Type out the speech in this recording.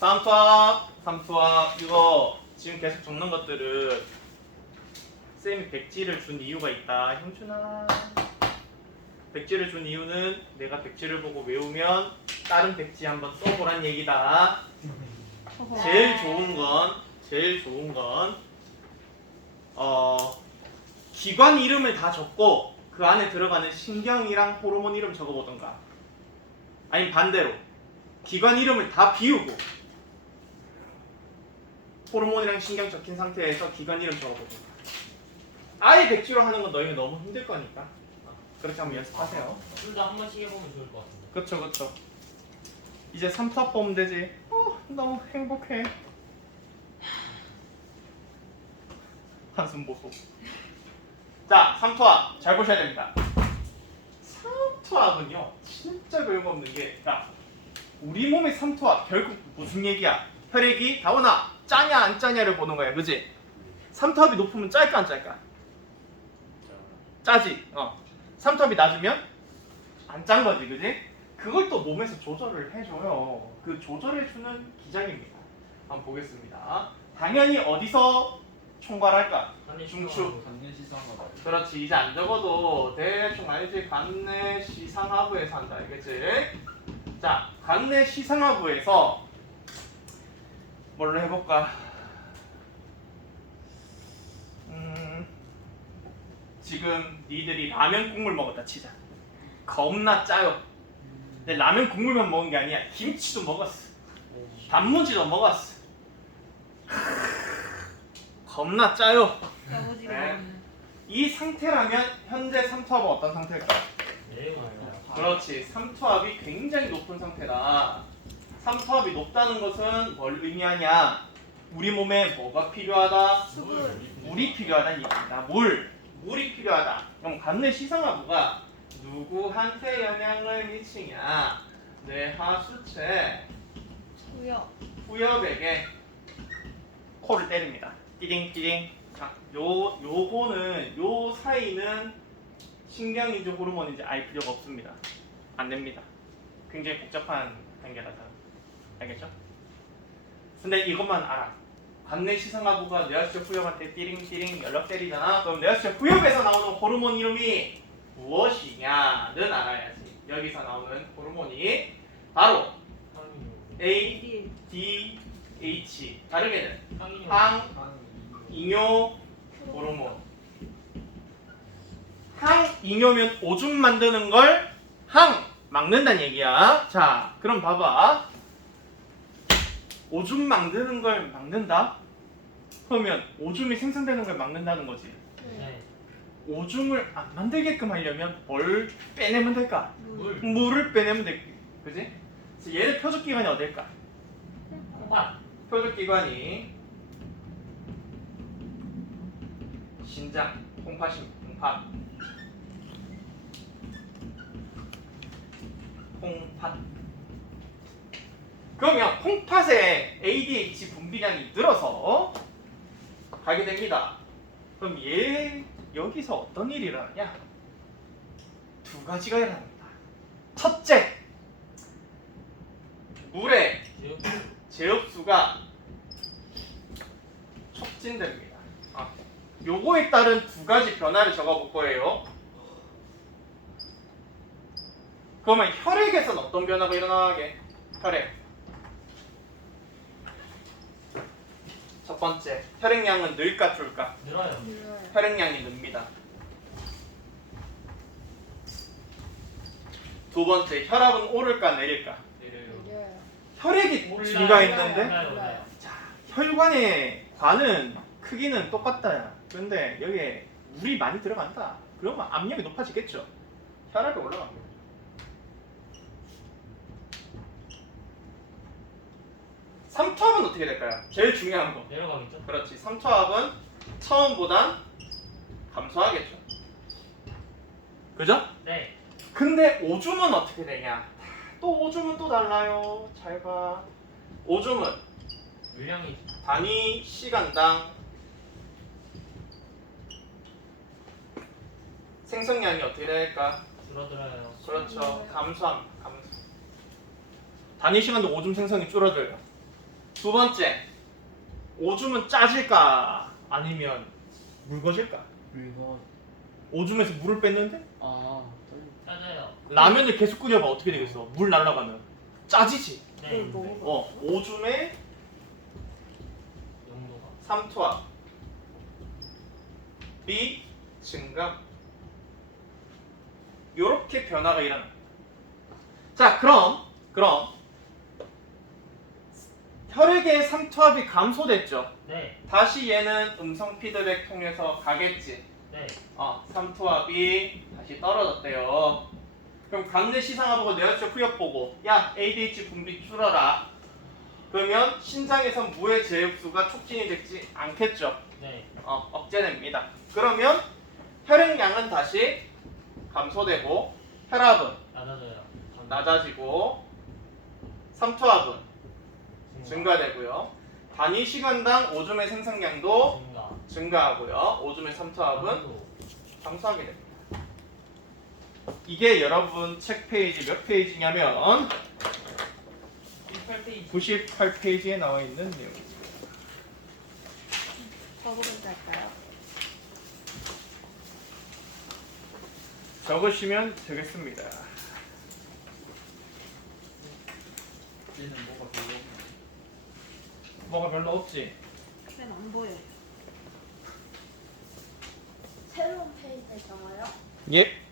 삼투압, 삼투압 이거 지금 계속 적는 것들은 쌤이 백지를 준 이유가 있다. 형준아. 백지를 준 이유는 내가 백지를 보고 외우면 다른 백지 한번 써보란 얘기다. 제일 좋은 건 제일 좋은 건 어, 기관 이름을 다 적고 그 안에 들어가는 신경이랑 호르몬 이름 적어보던가 아니면 반대로 기관 이름을 다 비우고 호르몬이랑 신경 적힌 상태에서 기관 이름 적어보던가 아예 백지로 하는 건 너희는 너무 힘들 거니까. 어, 그렇게 한번 연습하세요. 둘 다 한 번씩 해보면 좋을 것 같은데. 그쵸 그쵸. 이제 3탑 보면 되지. 어, 너무 행복해. 한숨 보소. 자 3투압. 잘 보셔야 됩니다. 3투압은요 진짜 별거 없는 게 야, 우리 몸의 3투압 결국 무슨 얘기야 혈액이 다원아 짜냐 안 짜냐를 보는 거야 그지 3투압이 높으면 짤까 안 짤까 짜지 어 3투압이 낮으면 안 짠 거지 그지 그걸 또 몸에서 조절을 해줘요. 그 조절해주는 기장입니다. 한번 보겠습니다. 당연히 어디서 총괄할까? 중추. 그렇지 이제 안 적어도 대충 알지 관내 시상하부에서 한다 알겠지? 자 관내 시상하부에서 뭘로 해볼까? 음 지금 니들이 라면 국물 먹었다 치자 겁나 짜요 근데 라면 국물만 먹은 게 아니야 김치도 먹었어 단무지도 먹었어 겁나 짜요 네. 이 상태라면 현재 삼투압은 어떤 상태일까? 그렇지. 삼투압이 굉장히 높은 상태다. 삼투압이 높다는 것은 뭘 의미하냐? 우리 몸에 뭐가 필요하다? 수분. 물이 필요하다는 얘기입니다. 물. 물이 필요하다. 그럼 관내 시상하부가 누구한테 영향을 미치냐? 뇌 하수체 우여. 후엽에게 코를 때립니다. 띠링띠링. 자, 요 요거는 요 사이는 신경인지 호르몬인지 알 필요가 없습니다. 안 됩니다. 굉장히 복잡한 단계라서 알겠죠? 근데 이것만 알아. 관내 시상하부가 뇌하수체 후엽한테 띠링띠링 연락 때리잖아. 그럼 뇌하수체 후엽에서 나오는 호르몬 이름이 무엇이냐는 알아야지. 여기서 나오는 호르몬이 바로 A, 이 D, H 다르게는 항인이 항, 잉요, 호르몬. 항, 잉요면 오줌 만드는 걸 항, 막는다는 얘기야. 자, 그럼 봐봐. 오줌 만드는 걸 막는다? 그러면 오줌이 생성되는 걸 막는다는 거지. 네. 오줌을 안 만들게끔 하려면 뭘 빼내면 될까? 물. 물. 물을 빼내면 돼. 그지? 그래서 얘의 표적 기관이 어딜까? 콩팥. 표적 기관이 신장, 콩팥이 콩팥, 콩팥. 그러면 콩팥에 ADH 분비량이 늘어서 가게 됩니다. 그럼 얘 여기서 어떤 일이 일어나냐? 두 가지가 일어납니다. 첫째, 물에 제흡수가 촉진됩니다. 아, 요거에 따른 두 가지 변화를 적어볼 거예요. 그러면 혈액에선 어떤 변화가 일어나게? 혈액. 첫 번째, 혈액량은 늘까 줄까? 늘어요. 늘어요. 혈액량이 늡니다. 두 번째, 혈압은 오를까 내릴까? 내려요. 혈액이 올라요. 증가했는데 올라요. 올라요. 자, 혈관의 관은 크기는 똑같다. 그런데 여기에 물이 많이 들어간다. 그러면 압력이 높아지겠죠. 혈압이 올라갑니다. 삼투압은 어떻게 될까요? 제일 중요한 거. 내려가겠죠? 그렇지. 삼투압은 처음보단 감소하겠죠. 그죠? 네. 근데 오줌은 어떻게 되냐? 또 오줌은 또 달라요. 잘 봐. 오줌은 물량이 단위 시간당 생성량이 어떻게 될까? 줄어들어요. 그렇죠. 감소함. 감소. 단위 시간당 오줌 생성이 줄어들어요. 두 번째 오줌은 짜질까 아니면 묽어질까? 이거 오줌에서 물을 뺐는데 아 찾아요. 라면을 계속 끓여봐 어떻게 되겠어? 물 날라가면 짜지지. 네. 뭐, 뭐. 어 오줌의 용도가. 삼투압 B 증감 요렇게 변화가 일어나. 자 그럼 그럼 혈액의 삼투압이 감소됐죠. 네. 다시 얘는 음성 피드백 통해서 가겠지. 네. 어, 삼투압이 다시 떨어졌대요. 그럼 강내 시상하 보고 뇌하수적 후엽 보고 야 ADH 분비 줄어라. 그러면 신장에선 무의 제흡수가 촉진이 되지 않겠죠. 네. 어, 억제됩니다. 그러면 혈액량은 다시 감소되고 혈압은 낮아져요. 낮아지고 삼투압은 증가. 증가되고요. 단위 시간당 오줌의 생산량도 증가. 증가하고요. 오줌의 삼투압은 감소. 감소하게 됩니다. 이게 여러분 책 페이지 몇 페이지냐면 18페이지. 98페이지에 나와 있는 내용입니다. 적으면 될까요? 적으시면 되겠습니다. 얘는 뭐가 별로. 뭐가 별로 없지? 쌤안 보여요. 새로운 페이지에 적어요? 예.